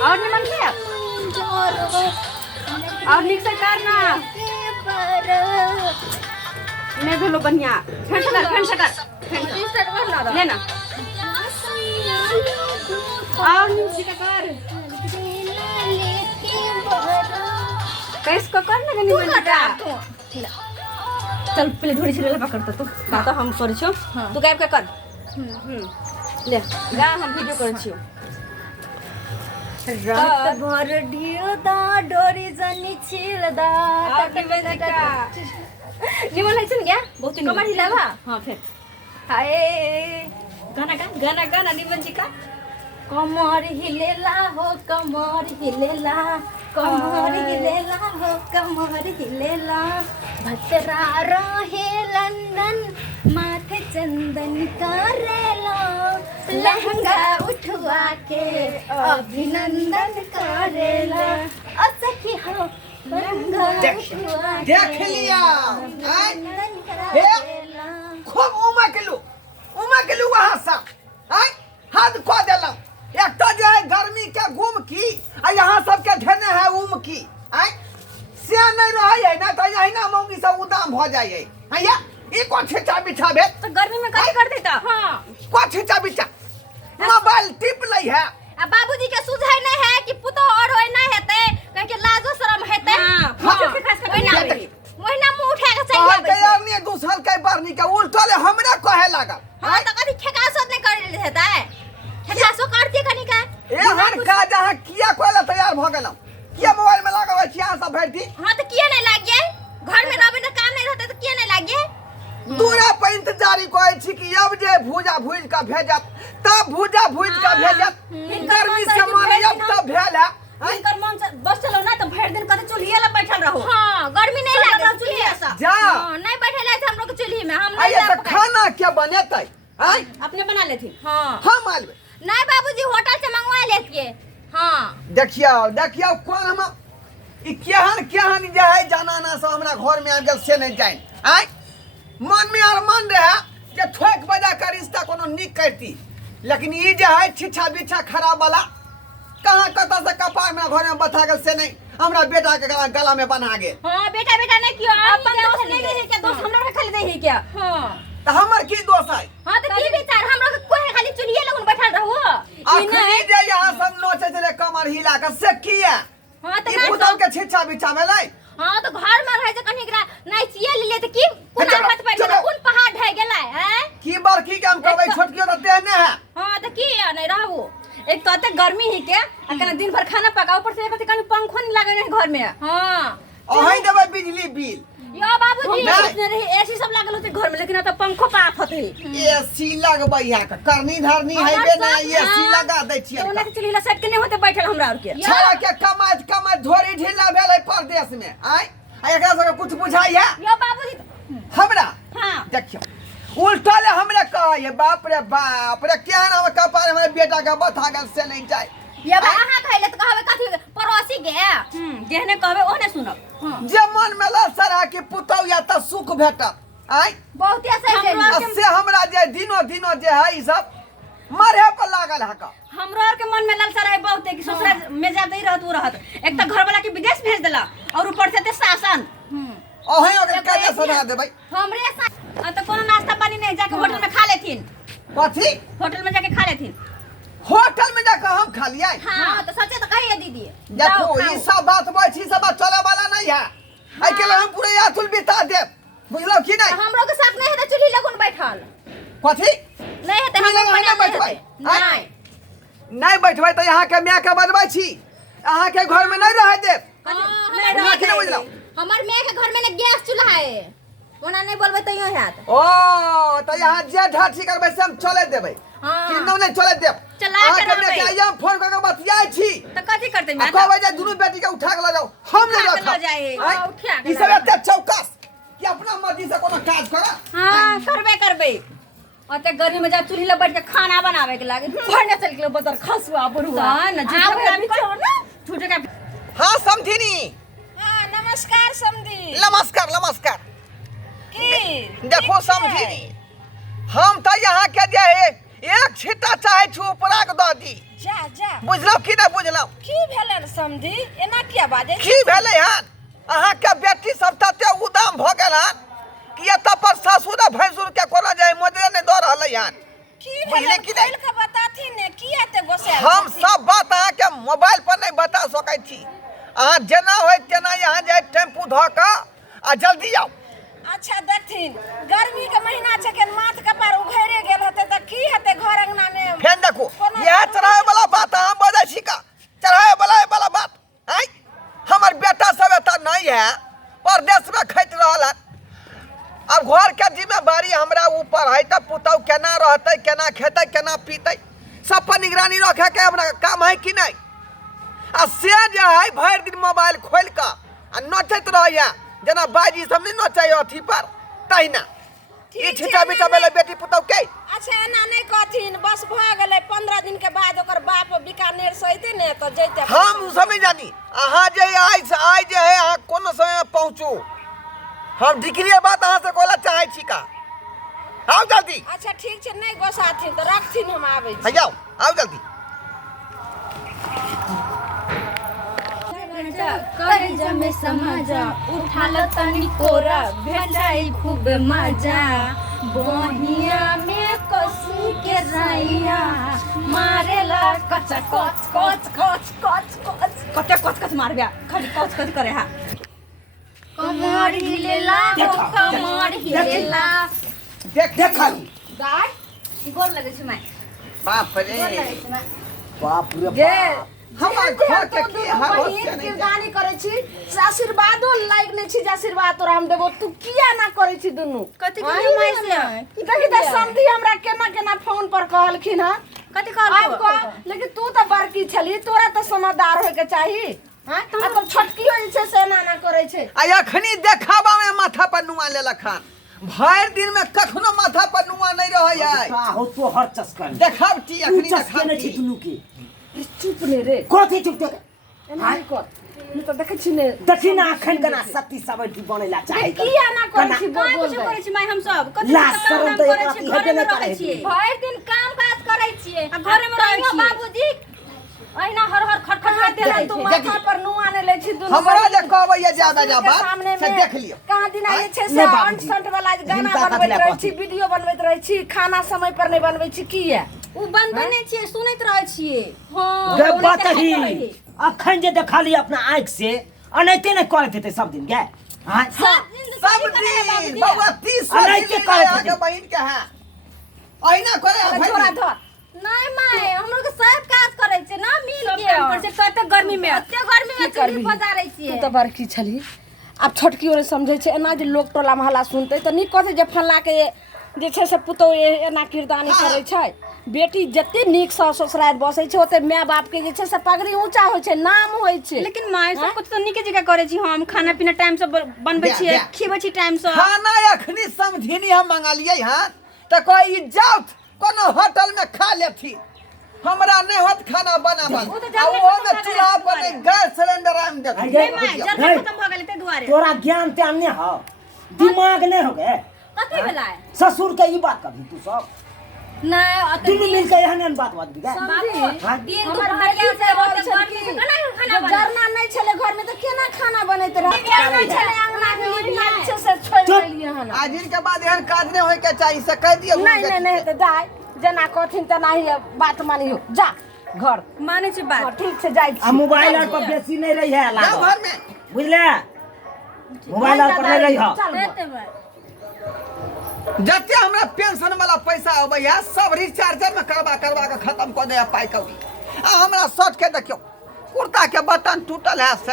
और निमन से और निक से करना नहीं धुलो बढ़िया फेंस कर लेना और निक से कर कैसे कर ना निमन से चल पहले थोड़ी सी लेला पकड़ता तू बात हम कर छो तू गायब का कर ले गा हम वीडियो कर छियो रात भर ढियो दा डोरी जनी छिल दा निमन है सुन क्या बहुत कमर हिलावा हां फिर हाय गाना निमन जी का कमर हिलेला हो कमर हिलेला कमर हिलेला हो कमर हिलेला भतरा रहे लंदन माथे चंदन करेला लहंगा उठवा के अभिनंदन करेला असखी हो लहंगा उठवा के देख लिया अभिनंदन हे करेला खूब उमा के लू वहां सा हद को देला एक तो जो है गर्मी के घूम की आ यहाँ सबके घेने है उम की से नहीं रही है ना तो यही ना मौगी सब उदाम हो जाए या ये को छिचा बिछा बे तो गर्मी में कहीं कर देता हां को छिचा बिछा मोबाइल टिप लई है आ बाबूजी के सुझाई नहीं है कि पुतो और होय ना हेते कह के लाजो शरम हेते महीना मुंह उठा के चल कहल जाबे के यार ने दूसर के बारनी के उल्टले हमरा कहे लागल हां तो कभी ठेकासो नहीं कर देता है ठेकासो करती कनी का ए हन का जहां किया कोला तैयार भ गेलौ किया मोबाइल में लगावे छी अहाँ सब भरती हां तो किए नहीं लाग गए घर में रहबे ना काम नहीं रहते तो किए नहीं लाग गए दूरा पे इंतजारी कोई छी कि अब जे भूजा भूज का भेजत तब भूजा भूज का भेजत गर्मी से मारे अब तब भेल है इनकर मन से बस चलो ना तो भर दिन कते चूल्हे ला बैठल रहो हां गर्मी नहीं लागे चूल्हे ऐसा जा हां नहीं बैठे थे हम लोग चूल्हे में हम नहीं आइए तो खाना क्या बनेतै हैं अपने बना लेथी हां हम आलबे नहीं बाबूजी होटल से मंगवा लेतिए हां देखियो कौन हम ई केहन जे है जनाना से हमरा घर में आबि गेल से नहीं जाइन आय मन में अरमान रहे जे ठोक बजा कर रिश्ता कोनो निक करती लेकिन ई जे है छिछा बिछा खराब वाला कहां कत से कपार में घर में बता गेल से नहीं हमरा बेटा के गला में बना गेल हां बेटा नहीं कियो अपन दोस्त नहीं रही क्या दोस्त हमरा रख ले दे क्या हां तो हमर की दोष है हां तो की विचार हम लोग कोई खाली चुलिए लगन बैठल रहू अखनी जे यहाँ सब नोचे चले कमर हिला के से किया हां तो ई पुतौ के छिछा बिछा में लाई हां तो घर में रहे जे कनी एकरा नहीं चिए ले तो की कोन हाथ पर गेला कोन पहाड़ ढह गेला हैं की बरकी के हम कहबै छोटकियो त देहने है हां तो की नहीं रहू एक तो अते गर्मी ही के अकन दिन भर खाना पकाओ ऊपर से कते कनी पंखो नहीं लागे नहीं घर में हां अहीं देबै बिजली बिल यो बाबूजी नहीं। इसने रही एसी सब लागल होते घर में लेकिन अब तो पंखो पाफ होते एसी लगबै यहाँ के करनी धरनी है बे ना एसी लगा दै छियै तो उन्हें चूल्हे ला सेट के नहीं होते बैठल हमरा और के छड़ा के कमाइत धोरी ढीला भेलै परदेश में आय एकरा सबके कुछ बुझाइ है यो बाबूजी हमरा हां देखियो उल्टले हमरे कहै बाप रे केहन हम कपार हमरे बेटा के बथा गेल से नहीं जाय ये अहाँ खैले तो कहबे कथि पड़ोसी के जेहने कहबे ओने सुनब जे मन में लसर है कि पुतौ या त सुख भेटत आय बहुत सही गेली से हमरा जे दिनो जे है ई सब मरे पर लागल है का हमरो और के मन में लालसा रहे बहुत है कि ससुराल में ज्यादा ही रहत वो रहत एक तो घर वाला के विदेश भेज देला और ऊपर से ते शासन अहीं अगर काजे सजा देबै हमरे साथ तो कोनो नाश्ता पानी नहीं जाके होटल में खा लेथिन कथी होटल में जाके खा लेथिन होटल में जाकर हम खा लिया हां तो सच्चे तो कहिए दीदी देखो ये सब बात बैठी सब बात चले वाला नहीं है आई के हम पूरे यातुल बिता दे बुझलो कि नहीं हम लोग के साथ नहीं है तो चुल्ही लगन बैठल कथी नहीं है तो हम लोग नहीं बैठबै नहीं नहीं बैठबै तो यहाँ के माय के बजबै छी अहाँ के घर में नहीं रह दे नहीं अहाँ के बुझलो हमर मेय के घर में ना गैस चूल्हा है ओना नहीं बोलबे तो यो हैत ओ तो यहाँ जे ढाठी करबै से हम चले देबै हां किन्नो नहीं चले देब चला के अहाँ के रहबै। आइया फोन करके बतियाइ छी तो कथी करते मैं कहबै जे दुनू बेटी के उठा के ल जाओ हम नहीं उठा के रखब ल जाए। आँय? हाँ, उठा के ई ल सब जाए। एते चौकस कि अपना मर्जी से कोनो काज कर हां करबे अते गर्मी में जा चूल्हे ला बैठ के खाना बनावे के लागे भरने चल के बतर खसुआ बुरुआ न झूठे का भी ना झूठे का हाँ समझिनी हां नमस्कार समधी नमस्कार की देखो समझिनी हम तो यहाँ के जे एक छिट्टा चाहे छु ऊपरा के दऽ दी जा जा बुझलौ कि नहि बुझलौ की भेलै समधी एना किया बाजै की भेलै हन अहाँके बेटी सब तते उदाम भऽ गेल हन कि एतऽ पर ससुर भैंसुर के कोनो जाय मोदरे नहि दऽ रहलै हन की बुझले भेलै कि नहीं? खोल के बताथिन ने की एते गोसे हम सब बात अहाँके मोबाइल पर नहीं बता सकै छी अहाँ जेना होय तेना यहाँ जाए टेम्पू धऽ कऽ आ जल्दी आउ अच्छा देखथिन गर्मी के महीना छै के माथ कपार उघैरे गेल हेतै त की हेतै घर अंगना में फेन देखू यह चढ़ावे वाला बात अहाँ बजै छी का चढ़ावे वाला बात आय हमर बेटा सब एतऽ नहीं है परदेश में खैत रहल है अब घर के जिम्मेवारी हमरा ऊपर है तब पुतौ केना रहतै केना खेतै केना पीतै सब पर निगरानी रखे के हमरा काम है कि नहीं आ से जे है भरि दिन मोबाइल खोल कऽ आ नचैत रहैया जेना बाजी सब नहीं नचै अथी पर तहिना ई छिटा बिटा बेले बेटी पुतौ के अच्छा एना नहीं कहथिन बस भ गेलै 15 दिन के बाद ओकर बाप बीकानेर से अइते ने त जइते हम समझ जानी अहाँ जे आइ जे है अहाँ कोनो समय में पहुँचू हम डिग्री बात अहाँ से कोला चाहे छी का आओ जल्दी अच्छा ठीक छै नहीं गोसाथिन त रखथिन हम आबै छी जाओ आओ जल्दी कर जमे समाजा उठाल तनी कोरा भेटाई खूब मजा बहिया में कसी के रैया मारेला कच कच कच कच कच कच कटे कच कच मार गया खाली कच कच करे हा कमर हिलेला कमर हिलेला देख खाली गाय गोर लगे छै माय बाप रे गोर लगे छै माय बाप रे गे हमर घर के की हाल होते नहीं किरदानी करै छी आशीर्वादो लाइक नै छी जे आशीर्वाद तोरा हम देबो तू किया ना करै छी दुनु कथि कहलियै माय से देखि त समधी हमरा केना केना फोन पर कहलखिन ह कथि आब कहलियै को लेकिन तू त बड़की छली तोरा त समझदार होय के चाही हां आ तो छोटकी होय छै से ना करै छै आ अखनी देखावा में माथा पर नुआ लेलक हन भरि दिन में कखनो माथा पर नुआ नहीं रहै है का हो तो हर चस्कन देखावटी अखनी चस्कन देखावटी छी दुनु के चुप ने रे कथि चुप ते एना नहीं कर नहीं तो देखै छी ने देखि ना अखन गना सती सबटी बनेला चाहे किया ना करै छी काय बोल कुछ दे करै छी माय हम सब कथि लाज शरम त करै एकरा छी की घरे हेबे में नहि रहै करै छियै छी। भरि दिन काम काज करै छियै आ घरे में रहै छियै बाबूजी अहिना हर हर खटखट करते रहै तू छी माथा पर नुआ ने ले छी दुनु हमरा जे कहबै ये ज्यादा के जाबा सामने से में देख लियो कहाँ दिन आए छे से नहीं बाबूजी। अंट वाला गाना हिनका बनबैत कथी रहै लए छी वीडियो बनबैत रहै छी खाना समय पर नहीं बनबै छी की है उ बनबै नै छियै सुनैत रहै छियै हां गे बतही अखन जे देखली अपना आंख से अनैते नहीं करत हेतै सब दिन गे हां सब दिन बउआ 30 साल अरे के के कहै आगे छथिन? बहिन के है अहिना करे छोरा भरि धर नहीं माय हमरो के सब काज करै छै ना मिल सब के काम पर से कते गर्मी में कते गर्मी में की चूल्ही करबिही? पजारै तू छियै तो बड़की छली अब छोटकी ओरे समझै छै एना जे लोक टोला महला सुनतै त नी कहतै जे फल्ला के जे छै से पुतौ एना किरदानी करै छै बेटी जते नीक सँ ससुराल बसै छै ओते माय बाप के जे छै से पगड़ी ऊंचा होइ छै नाम होइ छै लेकिन माय सब कुछ तो नीके जगह करै छी हम खाना पीना टाइम से बनबै दे, छियै दे। खिबै छी टाइम से खाना अखनी समझिनी हम मंगालिए हन त कोई इज्जत कोनो होटल में खा लेथी हमरा नहीं होत खाना बनाबल वो तो आ जल्दी वो में खत्म चूल्हा भऽ पर गेलै। नहीं गैस सिलेंडर आम देख अरे, नहीं माय बुझियौ। जल्दी नहीं। खत्म भ गेलै तै दुआरे तोरा ज्ञान त्यान नहीं हो दिमाग नहीं हो गे कथि भेलै ससुर के ई बात कभी तू सब नहीं अते दुनु मिल के एहन बात बात गे बाबू दिन हमर दुपहर बेटी से से रोज रोज गर्मी से केना खाना जब बना जरना नहीं छले घर में तो केना खाना बनैत रहे नहीं छले अंगना में इतना अच्छे से छोड़ चुप। देलिए हन आज इनके बाद एहन काज नहीं होय के चाहिए से कह दियो नहीं नहीं नहीं तो जाय जना कहथिन तना ही बात मानियो जा घर माने छी हाँ, बात ठीक से जाय आ मोबाइल और पर बेसी नहीं रही है जाओ लागो घर में बुझले मोबाइल और पर नहीं रही हो देते भाई जते हमरा पेंशन वाला पैसा अबै है सब रिचार्ज में करवा के खत्म कर दे पाई कौड़ी आ हमरा सट के देखियो कुर्ता के बटन टूटल है से